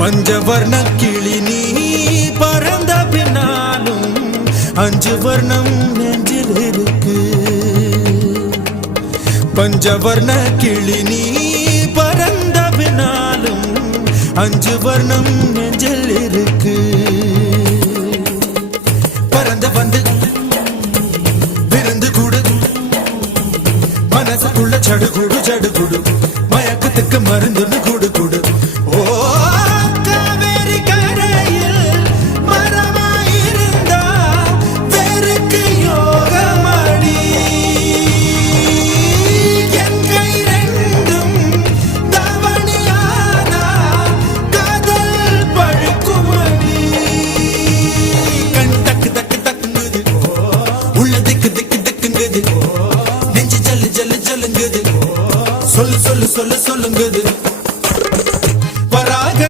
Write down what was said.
பஞ்சவர்ண கிளி நீ பறந்த பின்னாலும் 5 வர்ணம் நெஞ்சில் இருக்கு. பஞ்சவர்ண கிளி நீ பறந்த பின்னாலும் 5 வர்ணம் நெஞ்சில் இருக்கு. பறந்து வந்து விருந்து கூடு மனசுக்குள்ள சடுகுடு சடுகுடு மயக்கத்துக்கு மருந்துன்னு கூடு கூடு. ஓ காவேரி கரையில் மரமாயிருந்தா வேருக்கு யோகமடி. என் கை ரெண்டும் தவணியானா காதல் பழுக்குமடி. கண் தக்கு தக்கு தக்குங்குது, உள்ள திக்கு திக்கு திக்குங்குது, நெஞ்சு ஜல்லு ஜல்லு ஜல்லுங்குது, சொல்லு சொல்லு சொல்லு சொல்லுங்குது.